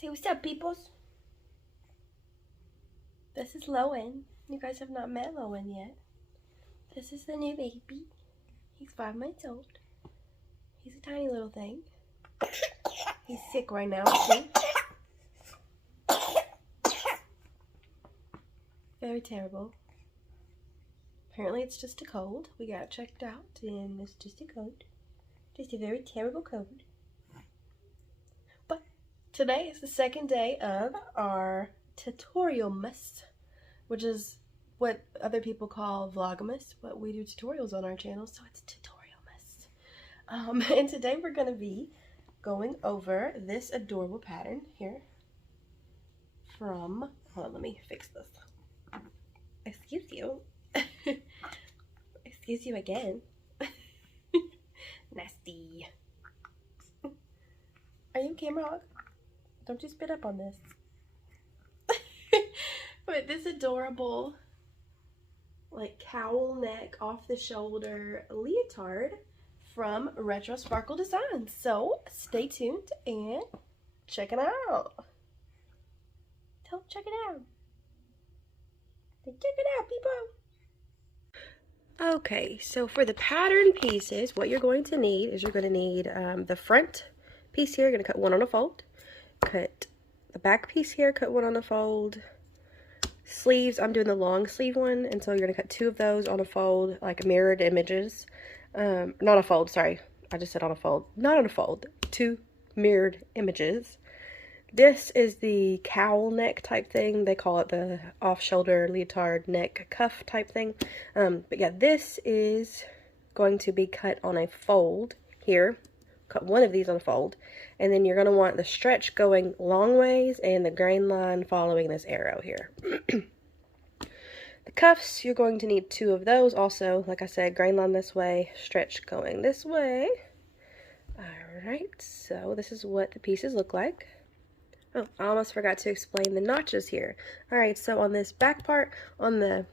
Say what's up, peoples. This is Lowen. You guys have not met Lowen yet. This is the new baby. He's 5 months old. He's a tiny little thing. He's sick right now, too. Very terrible. Apparently it's just a cold. We got it checked out and it's just a cold. Just a very terrible cold. But today is the second day of our tutorialmas, which is what other people call vlogmas, but we do tutorials on our channel, so it's tutorialmas. And today we're going to be going over this adorable pattern here from, hold on, let me fix this. Excuse you. Excuse you again. Nasty. Are you camera hog? Don't you spit up on this. But this adorable, like, cowl neck, off the shoulder leotard from Retro Sparkle Designs. So stay tuned and check it out. Check it out. Check it out, people. Okay, so for the pattern pieces, what you're going to need is you're going to need the front piece here. You're going to cut one on a fold. Cut the back piece here, cut one on a fold. Sleeves, I'm doing the long sleeve one, and so you're going to cut 2 of those on a fold, like mirrored images. Not a fold, sorry. I just said on a fold. Not on a fold. 2 mirrored images. This is the cowl neck type thing. They call it the off-shoulder leotard neck cuff type thing. But yeah, this is going to be cut on a fold here. Cut one of these on a fold. And then you're going to want the stretch going long ways and the grain line following this arrow here. The cuffs, you're going to need 2 of those also. Like I said, grain line this way, stretch going this way. Alright, so this is what the pieces look like. Oh, I almost forgot to explain the notches here. Alright, so on this back part, on the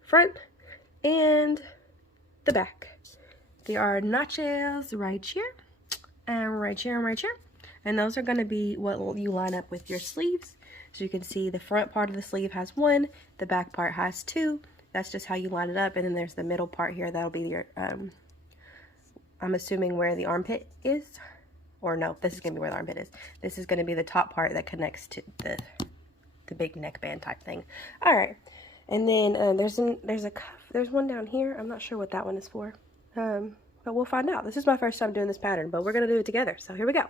front and the back, there are notches right here, and right here, and right here. And those are going to be what you line up with your sleeves. So you can see the front part of the sleeve has 1, the back part has 2. That's just how you line it up. And then there's the middle part here. That'll be your, I'm assuming where the armpit is. Or no, this is going to be where the armpit is. This is going to be the top part that connects to the big neckband type thing. Alright. And then there's one down here. I'm not sure what that one is for. But we'll find out. This is my first time doing this pattern, but we're going to do it together. So here we go.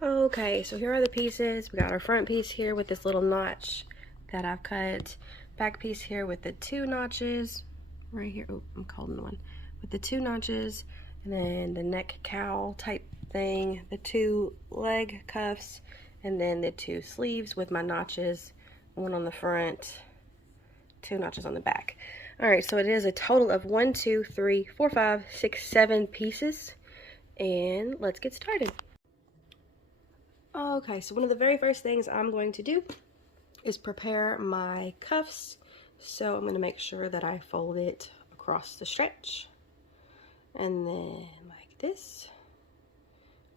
Okay, so here are the pieces. We got our front piece here with this little notch that I've cut. Back piece here with the 2 notches. Right here. Oh, I'm calling one. With the 2 notches. And then the neck cowl type thing. The 2 leg cuffs. And then the 2 sleeves with my notches. 1 on the front. 2 notches on the back. Alright, so it is a total of 1, 2, 3, 4, 5, 6, 7 pieces. And let's get started. Okay, so one of the very first things I'm going to do is prepare my cuffs. So I'm going to make sure that I fold it across the stretch. And then like this.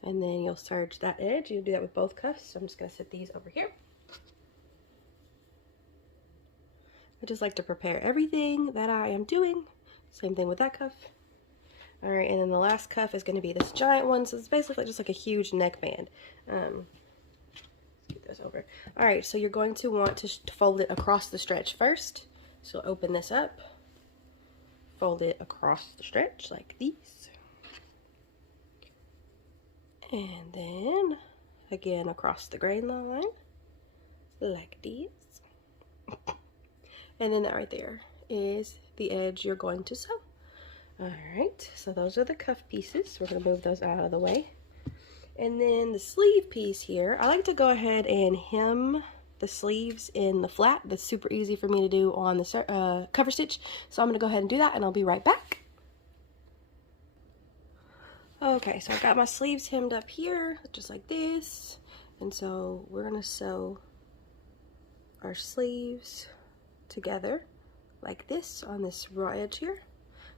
And then you'll serge that edge. You'll do that with both cuffs. So I'm just going to set these over here. I just like to prepare everything that I am doing. Same thing with that cuff. Alright, and then the last cuff is going to be this giant one. So it's basically just like a huge neckband. Let's get those over. Alright, so you're going to want to fold it across the stretch first. So open this up. Fold it across the stretch like these. And then, again, across the grain line. Like these. And then that right there is the edge you're going to sew. Alright, so those are the cuff pieces. We're going to move those out of the way. And then the sleeve piece here, I like to go ahead and hem the sleeves in the flat. That's super easy for me to do on the cover stitch. So I'm going to go ahead and do that and I'll be right back. Okay, so I got my sleeves hemmed up here, just like this. And so we're going to sew our sleeves together like this on this raw edge here.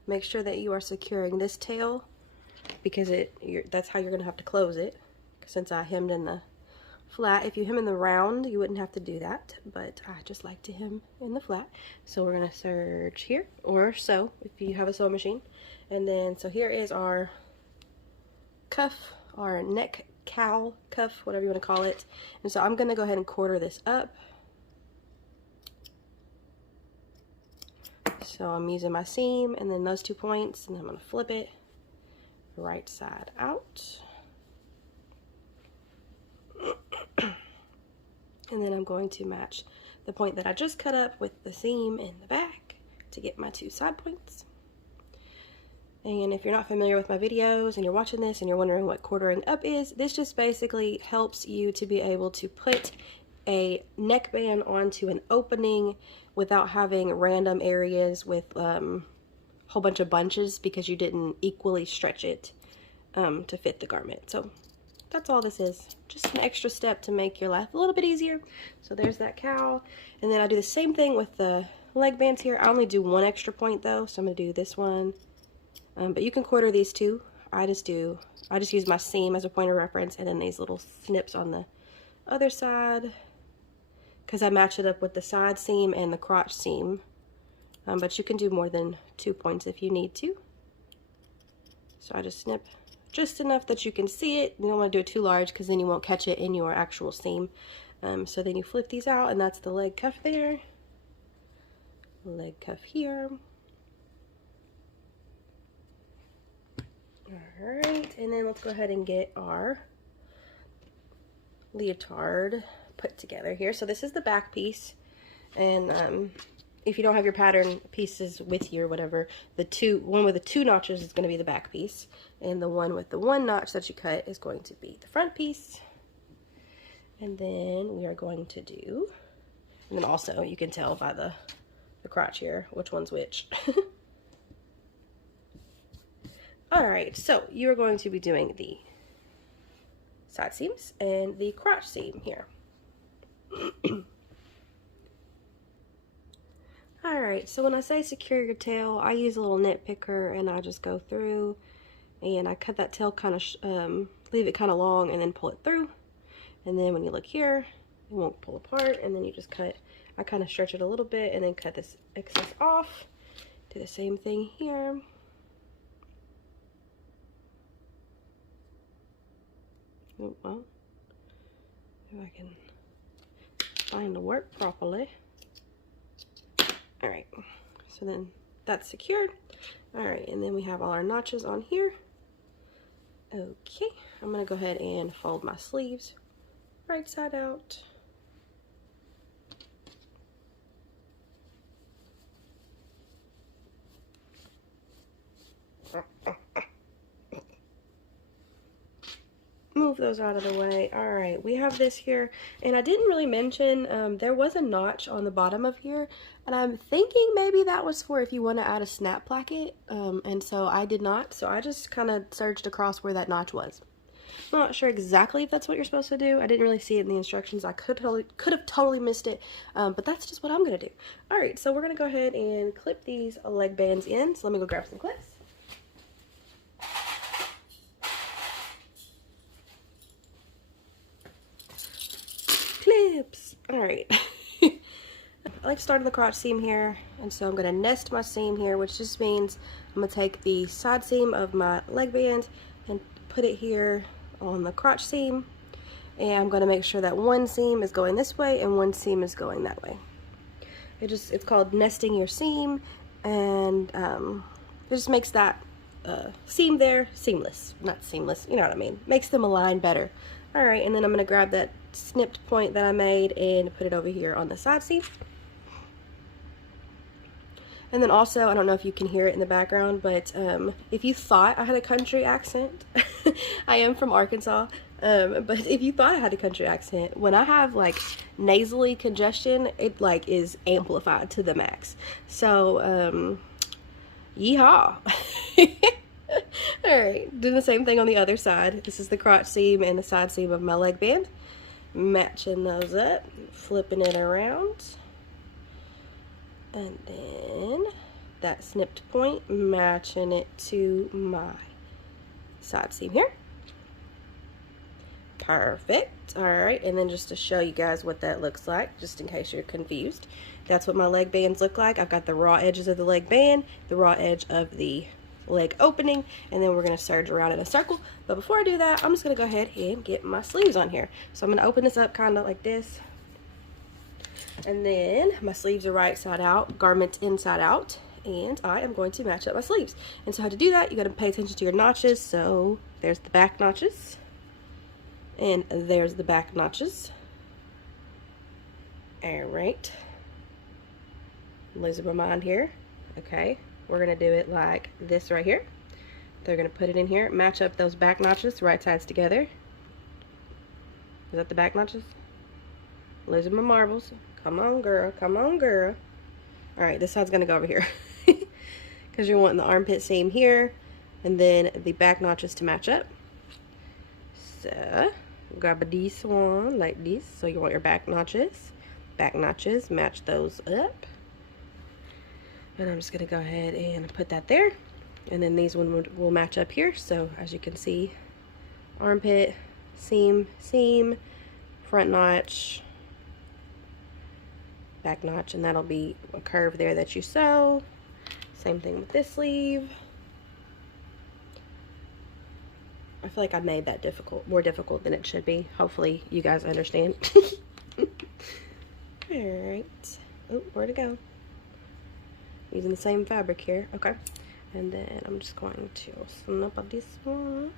Make sure that you are securing this tail because that's how you're going to have to close it. since I hemmed in the flat. If you hem in the round, you wouldn't have to do that, but I just like to hem in the flat. So we're gonna serge here, or sew if you have a sewing machine. And then, so here is our cuff, our neck cowl cuff, whatever you want to call it. And so I'm gonna go ahead and quarter this up. So I'm using my seam and then those 2 points, and I'm gonna flip it right side out. And then I'm going to match the point that I just cut up with the seam in the back to get my 2 side points. And if you're not familiar with my videos and you're watching this and you're wondering what quartering up is, this just basically helps you to be able to put a neckband onto an opening without having random areas with a whole bunch of bunches because you didn't equally stretch it to fit the garment. So that's all this is, just an extra step to make your life a little bit easier. So there's that cowl. And then I do the same thing with the leg bands here. I only do 1 extra point though, so I'm gonna do this one. But you can quarter these too. I just use my seam as a point of reference, and then these little snips on the other side because I match it up with the side seam and the crotch seam. But you can do more than 2 points if you need to. So I just snip just enough that you can see it. You don't want to do it too large because then you won't catch it in your actual seam. So then you flip these out, and that's the leg cuff there. Leg cuff here. Alright, and then let's go ahead and get our leotard put together here. So this is the back piece, and if you don't have your pattern pieces with you or whatever, the one with the 2 notches is going to be the back piece, and the one with the 1 notch that you cut is going to be the front piece. And then we are going to do, and then also you can tell by the crotch here which one's which. Alright, so you're going to be doing the side seams and the crotch seam here. Alright, so when I say secure your tail, I use a little nitpicker and I just go through and I cut that tail kind of, leave it kind of long and then pull it through. And then when you look here, it won't pull apart, and then you just cut, I kind of stretch it a little bit and then cut this excess off. Do the same thing here. Oh, well, if I can find to work properly. Alright, so then that's secured. Alright, and then we have all our notches on here. Okay, I'm going to go ahead and fold my sleeves right side out. Move those out of the way. Alright, we have this here, and I didn't really mention, there was a notch on the bottom of here, and I'm thinking maybe that was for if you want to add a snap placket, and so I did not, so I just kind of serged across where that notch was. I'm not sure exactly if that's what you're supposed to do. I didn't really see it in the instructions. I could have totally missed it, but that's just what I'm going to do. Alright, so we're going to go ahead and clip these leg bands in, so let me go grab some clips. Clips! Alright. I like to start on the crotch seam here, and so I'm going to nest my seam here, which just means I'm going to take the side seam of my leg band and put it here on the crotch seam, and I'm going to make sure that one seam is going this way and one seam is going that way. It's called nesting your seam, and it just makes that seam there seamless. Not seamless, you know what I mean. Makes them align better. Alright, and then I'm going to grab that snipped point that I made and put it over here on the side seam. And then also, I don't know if you can hear it in the background, but if you thought I had a country accent, I am from Arkansas, but if you thought I had a country accent, when I have like nasally congestion, it like is amplified to the max. So, yeehaw. Alright, doing the same thing on the other side. This is the crotch seam and the side seam of my leg band. Matching those up, flipping it around. And then that snipped point, matching it to my side seam here. Perfect. All right, and then just to show you guys what that looks like, just in case you're confused, that's what my leg bands look like. I've got the raw edges of the leg band, the raw edge of the leg opening, and then we're going to serge around in a circle. But before I do that, I'm just going to go ahead and get my sleeves on here. So I'm going to open this up kind of like this, and then my sleeves are right side out, garment inside out, and I am going to match up my sleeves. And so how to do that, you got to pay attention to your notches. So there's the back notches, and there's the back notches. All right, I'm losing my mind here. Okay, we're gonna do it like this right here. They're gonna put it in here, match up those back notches, right sides together. Is that the back notches? Losing my marbles. Come on, girl. Come on, girl. All right, this side's gonna go over here because you're wanting the armpit seam here, and then the back notches to match up. So grab a this one like this. So you want your back notches, match those up. And I'm just gonna go ahead and put that there, and then these one will match up here. So as you can see, armpit, seam, seam, front notch, back notch, and that'll be a curve there that you sew. Same thing with this sleeve. I feel like I made that more difficult than it should be. Hopefully you guys understand. Alright. Oh, where'd it go? Using the same fabric here. Okay. And then I'm just going to snip up this one.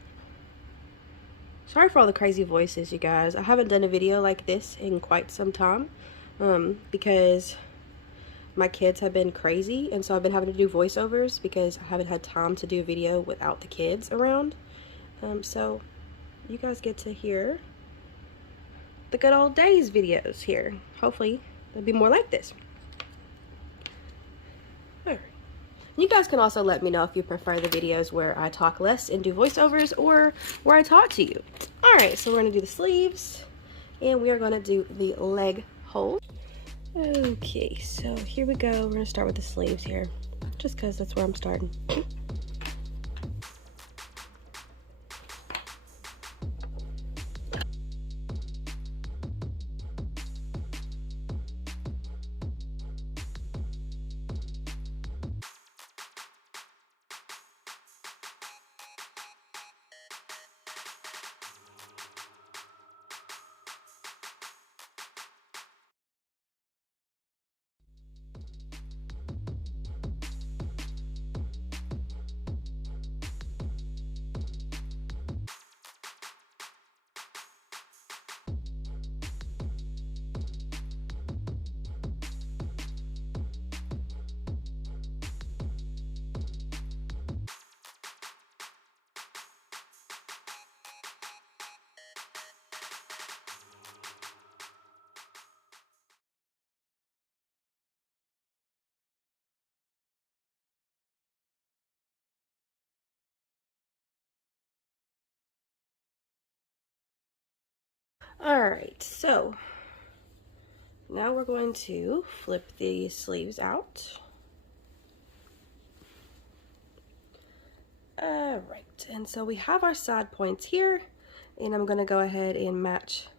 Sorry for all the crazy voices, you guys. I haven't done a video like this in quite some time. Because my kids have been crazy, and so I've been having to do voiceovers because I haven't had time to do a video without the kids around. So you guys get to hear the good old days videos here. Hopefully there'll be more like this. Alright. You guys can also let me know if you prefer the videos where I talk less and do voiceovers, or where I talk to you. Alright, so we're going to do the sleeves, and we are going to do the leg hole. Okay, so here we go. We're going to start with the sleeves here, just because that's where I'm starting. Alright, so now we're going to flip the sleeves out. Alright, and so we have our side points here, and I'm going to go ahead and match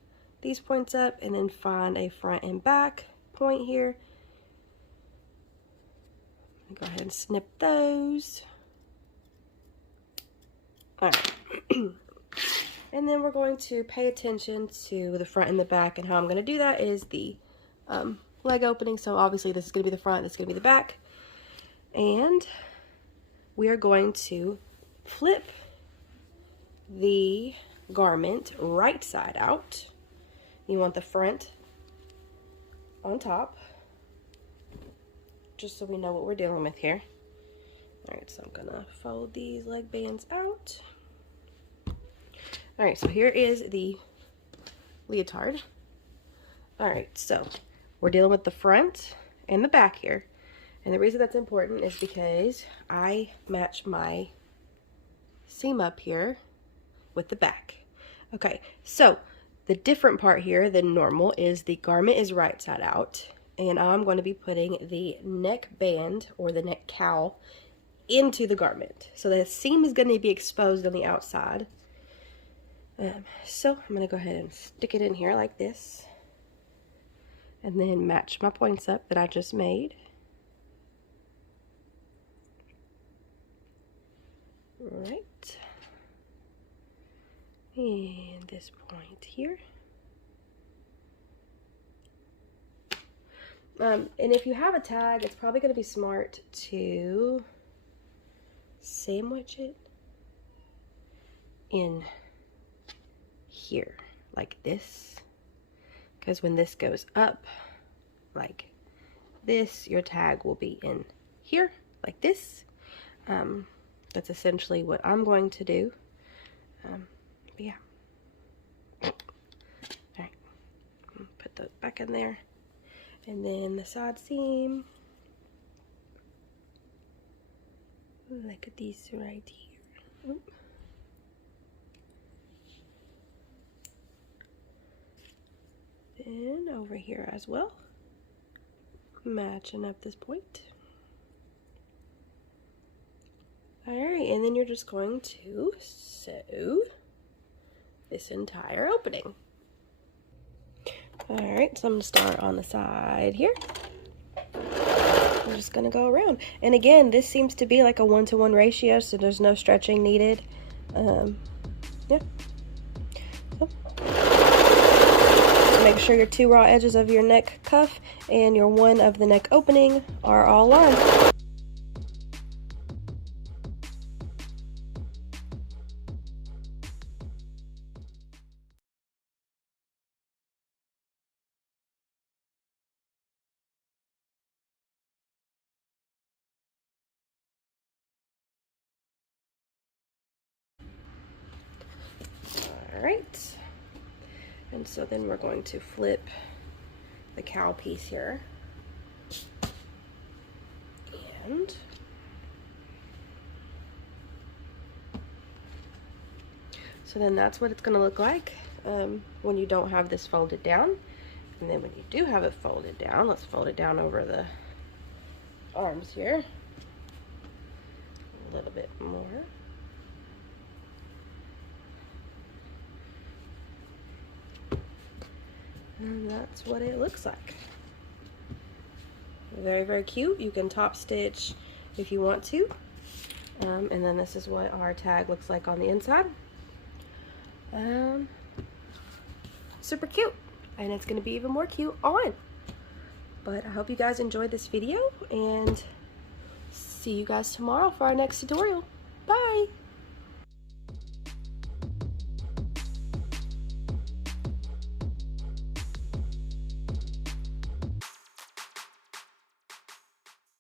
these points up and then find a front and back point here. Go ahead and snip those. Alright. And then we're going to pay attention to the front and the back, and how I'm going to do that is the leg opening. So obviously this is going to be the front, this is going to be the back, and we are going to flip the garment right side out. You want the front on top, just so we know what we're dealing with here. Alright, so I'm going to fold these leg bands out. Alright, so here is the leotard. Alright, so we're dealing with the front and the back here. And the reason that's important is because I match my seam up here with the back. Okay, so the different part here than normal is the garment is right side out, and I'm going to be putting the neck band or the neck cowl into the garment. So the seam is going to be exposed on the outside, So I'm going to go ahead and stick it in here like this. And then match my points up that I just made. Right. And this point here. And if you have a tag, it's probably going to be smart to sandwich it in here like this, because when this goes up like this, your tag will be in here like this. That's essentially what I'm going to do. But yeah. All right, put those back in there. And then the side seam, like these right here. Oop. Then over here as well, matching up this point. Alright, and then you're just going to sew this entire opening. Alright, so I'm going to start on the side here. I'm just going to go around. And again, this seems to be like a 1-to-1 ratio, so there's no stretching needed. Yeah. So make sure your 2 raw edges of your neck cuff and your 1 of the neck opening are all lined. Alright, and so then we're going to flip the cowl piece here, and so then that's what it's going to look like when you don't have this folded down. And then when you do have it folded down, let's fold it down over the arms here a little bit more. And that's what it looks like. Very, very cute. You can top stitch if you want to. And then this is what our tag looks like on the inside. Super cute. And it's going to be even more cute on. But I hope you guys enjoyed this video, and see you guys tomorrow for our next tutorial. Bye!